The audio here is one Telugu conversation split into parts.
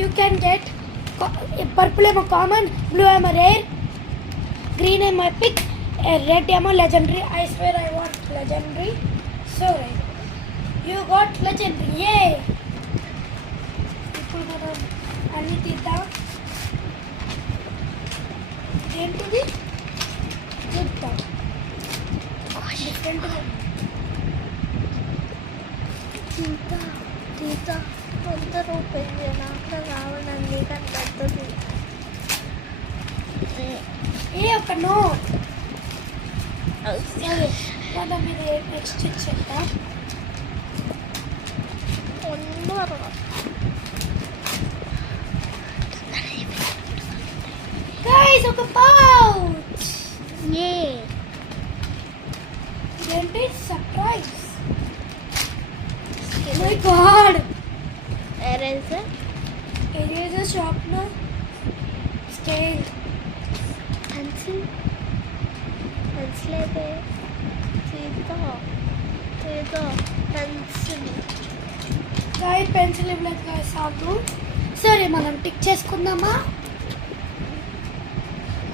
you can get purple ammo common, blue ammo rare, green ammo epic, red ammo legendary. I swear I want legendary. So right, you got legendary. Yay! ఇప్పుడు మనం అన్ని తీద్దాం. ఏంటిది? చూద్దాం. డిఫరెంట్గా తీత 100 రూపాయలు నాకు రావడండి కానీ పెద్దది ఒక నోట్. సరే మనం ఇది నెక్స్ట్ ఇచ్చేద్దాం. 100 గైస్ ఒక పౌచ్. ఏంటి surprise? My God. Eraser sharpener, scale, pencil అయితే తీతో పెన్సిల్. గైస్ పెన్సిల్ ఇవ్వలేదు గైస్ సాగు. సరే మనం టిక్ చేసుకుందామా?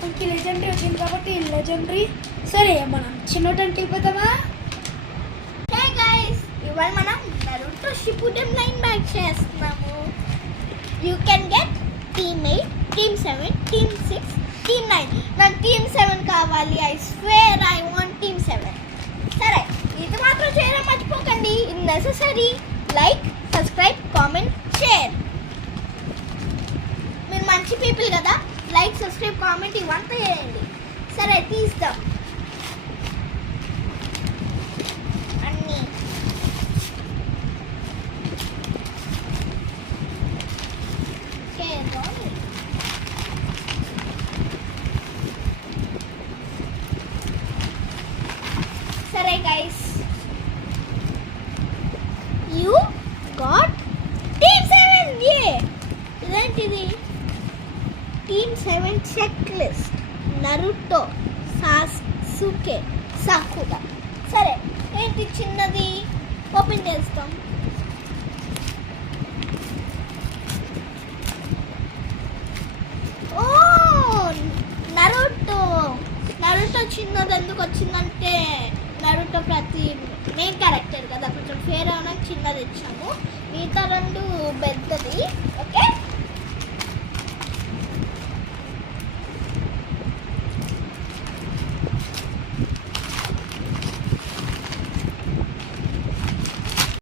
మనకి లెజెండరీ వచ్చింది కాబట్టి లెజెండరీ. సరే మనం చిన్నటంటే ఇవ్వదామా? హే గైస్, ఇవాళ మనం నరుటో షిపుడెన్ లైన్ బ్యాక్ చేస్తున్నాము. You can get team 8, team 7, team 6, team 9. నాకు టీమ్ 7 కావాలి. I swear I want team 7. సరే, ఇది మాత్రం చేయడం మర్చిపోకండి. ఇది necessary. Like, subscribe, comment, share. మీరు మంచి పీపుల్ కదా. లైక్, సబ్స్క్రైబ్, కామెంట్ ఇవంతా చేయండి. సరే తీస్తాం అన్నీ. సరే గైస్, యూ గాట్ టీమ్ 7. ఇదేంటిది? Team 7 checklist. Naruto, Sasuke, Sakura. సరే, ఏంటి చిన్నది? ఓపెన్ చేస్తాం. ఓ నరుటో చిన్నది ఎందుకు వచ్చిందంటే నరుటో ప్రతి మెయిన్ క్యారెక్టర్ కదా, కొంచెం ఫేర్ అవడానికి చిన్నది ఇచ్చాము. మిగతా 2 పెద్దది. ఓకే.